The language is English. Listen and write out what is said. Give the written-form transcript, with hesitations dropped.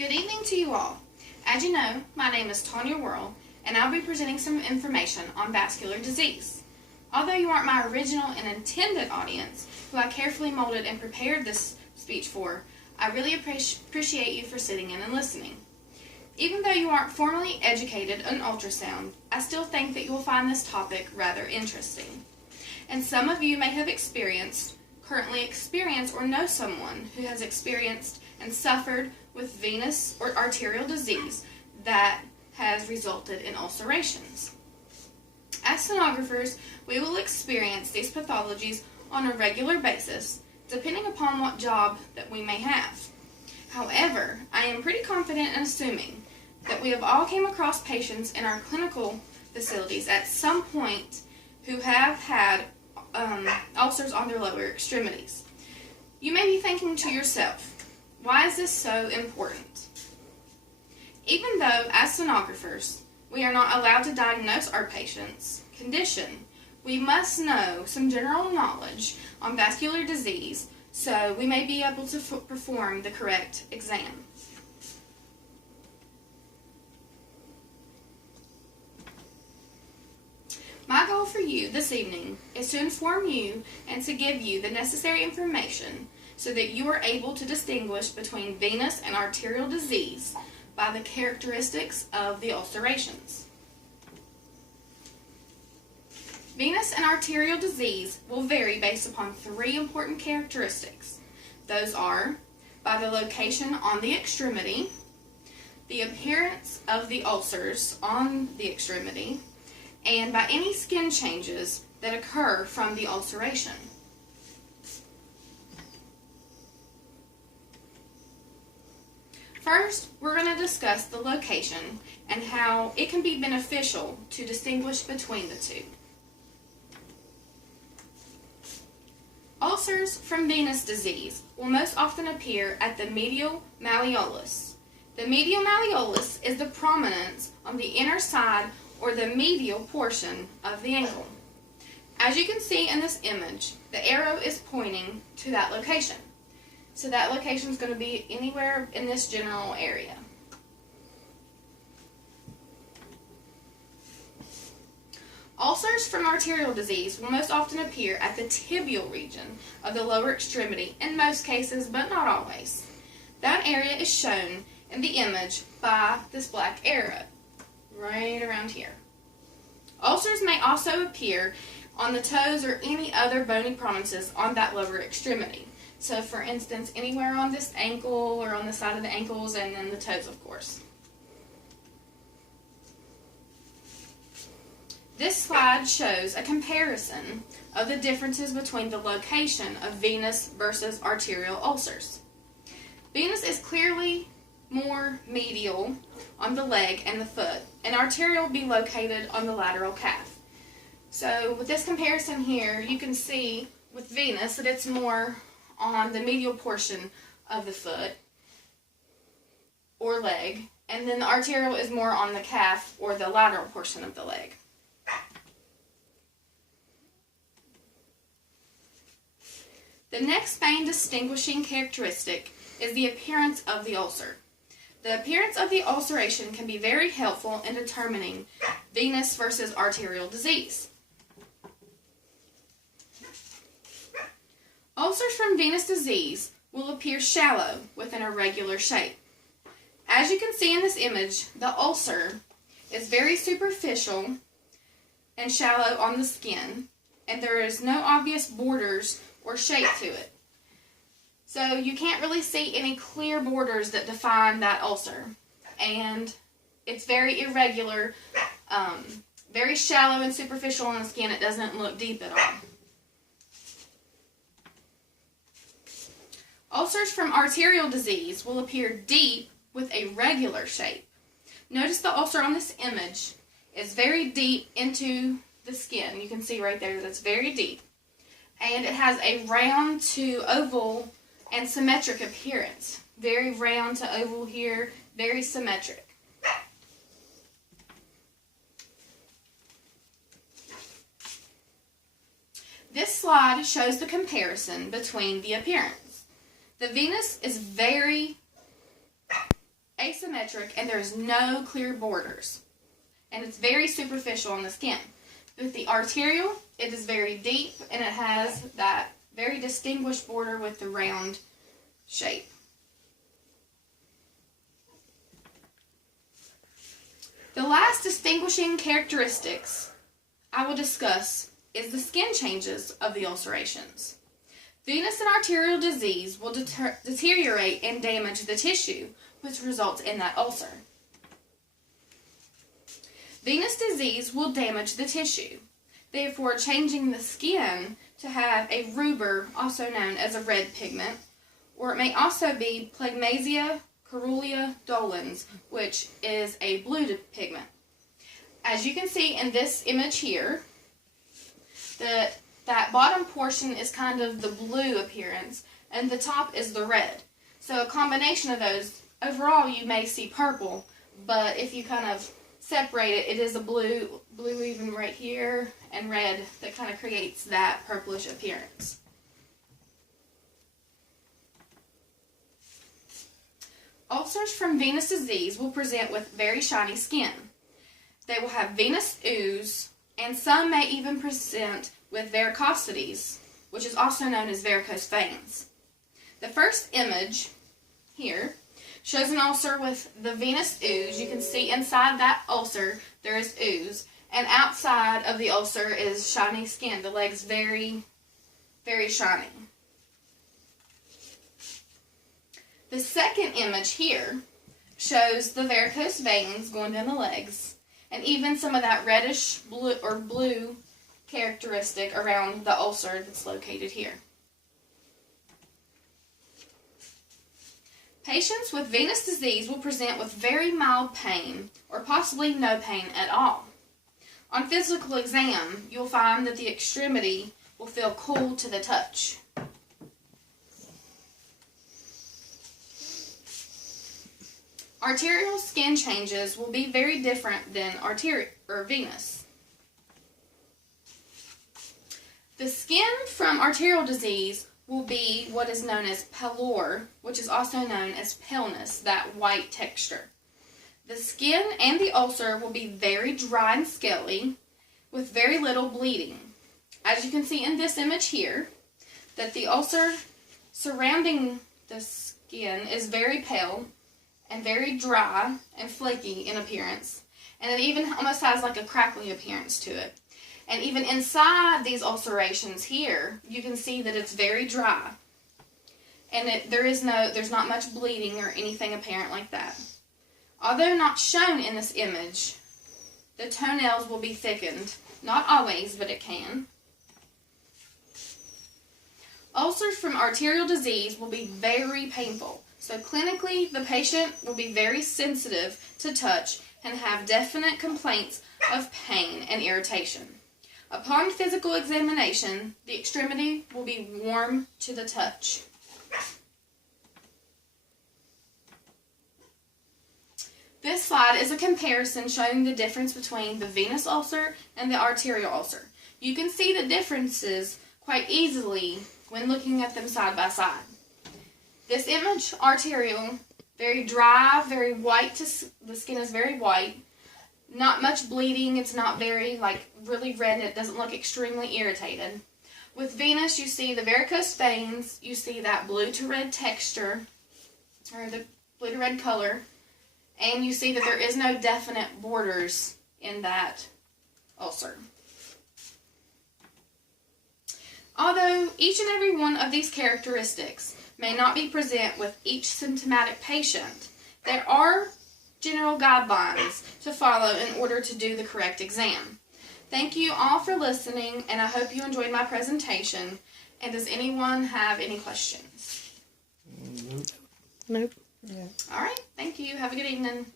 Good evening to you all. As you know, my name is Tanya Worrell, and I'll be presenting some information on vascular disease. Although you aren't my original and intended audience, who I carefully molded and prepared this speech for, I really appreciate you for sitting in and listening. Even though you aren't formally educated in ultrasound, I still think that you will find this topic rather interesting. And some of you may have currently experienced, or know someone who has experienced and suffered with venous or arterial disease that has resulted in ulcerations. As sonographers, we will experience these pathologies on a regular basis, depending upon what job that we may have. However, I am pretty confident in assuming that we have all came across patients in our clinical facilities at some point who have had ulcers on their lower extremities. You may be thinking to yourself, why is this so important? Even though, as sonographers, we are not allowed to diagnose our patient's condition, we must know some general knowledge on vascular disease so we may be able to perform the correct exam. My goal for you this evening is to inform you and to give you the necessary information so that you are able to distinguish between venous and arterial disease by the characteristics of the ulcerations. Venous and arterial disease will vary based upon three important characteristics. Those are by the location on the extremity, the appearance of the ulcers on the extremity, and by any skin changes that occur from the ulceration. First, we're going to discuss the location and how it can be beneficial to distinguish between the two. Ulcers from venous disease will most often appear at the medial malleolus. The medial malleolus is the prominence on the inner side or the medial portion of the ankle. As you can see in this image, the arrow is pointing to that location. So that location is going to be anywhere in this general area. Ulcers from arterial disease will most often appear at the tibial region of the lower extremity in most cases, but not always. That area is shown in the image by this black arrow, right around here. Ulcers may also appear on the toes or any other bony prominences on that lower extremity. So, for instance, anywhere on this ankle or on the side of the ankles and then the toes, of course. This slide shows a comparison of the differences between the location of venous versus arterial ulcers. Venous is clearly more medial on the leg and the foot, and arterial will be located on the lateral calf. So, with this comparison here, you can see with venous that it's more on the medial portion of the foot or leg, and then the arterial is more on the calf or the lateral portion of the leg. The next main distinguishing characteristic is the appearance of the ulcer. The appearance of the ulceration can be very helpful in determining venous versus arterial disease. Ulcers from venous disease will appear shallow with an irregular shape. As you can see in this image, the ulcer is very superficial and shallow on the skin, and there is no obvious borders or shape to it. So you can't really see any clear borders that define that ulcer, and it's very irregular, very shallow and superficial on the skin. It doesn't look deep at all. Ulcers from arterial disease will appear deep with a regular shape. Notice the ulcer on this image is very deep into the skin. You can see right there that it's very deep. And it has a round to oval and symmetric appearance. Very round to oval here, very symmetric. This slide shows the comparison between the appearance. The venous is very asymmetric and there's no clear borders. And it's very superficial on the skin. With the arterial, it is very deep and it has that very distinguished border with the round shape. The last distinguishing characteristics I will discuss is the skin changes of the ulcerations. Venous and arterial disease will deteriorate and damage the tissue, which results in that ulcer. Venous disease will damage the tissue, therefore changing the skin to have a rubor, also known as a red pigment, or it may also be Plagmasia caerulea dolens, which is a blue pigment. As you can see in this image here, that bottom portion is kind of the blue appearance, and the top is the red. So a combination of those, overall you may see purple, but if you kind of separate it, it is a blue even right here, and red that kind of creates that purplish appearance. Ulcers from venous disease will present with very shiny skin. They will have venous ooze, and some may even present with varicosities, which is also known as varicose veins. The first image here shows an ulcer with the venous ooze. You can see inside that ulcer there is ooze, and outside of the ulcer is shiny skin. The leg's very, very shiny. The second image here shows the varicose veins going down the legs, and even some of that reddish blue characteristic around the ulcer that's located here. Patients with venous disease will present with very mild pain or possibly no pain at all. On physical exam, you'll find that the extremity will feel cool to the touch. Arterial skin changes will be very different than venous. The skin from arterial disease will be what is known as pallor, which is also known as paleness, that white texture. The skin and the ulcer will be very dry and scaly with very little bleeding. As you can see in this image here, that the ulcer surrounding the skin is very pale and very dry and flaky in appearance, and it even almost has like a crackly appearance to it. And even inside these ulcerations here, you can see that it's very dry, and there's not much bleeding or anything apparent like that. Although not shown in this image, the toenails will be thickened. Not always, but it can. Ulcers from arterial disease will be very painful. So clinically, the patient will be very sensitive to touch and have definite complaints of pain and irritation. Upon physical examination, the extremity will be warm to the touch. This slide is a comparison showing the difference between the venous ulcer and the arterial ulcer. You can see the differences quite easily when looking at them side by side. This image, arterial, very dry, very white, the skin is very white, not much bleeding, it's not very really red, and it doesn't look extremely irritated. With venous, you see the varicose veins, you see that blue to red texture, or the blue to red color, and you see that there is no definite borders in that ulcer. Although each and every one of these characteristics may not be present with each symptomatic patient, there are general guidelines to follow in order to do the correct exam. Thank you all for listening, and I hope you enjoyed my presentation. And does anyone have any questions? Nope. All right, thank you. Have a good evening.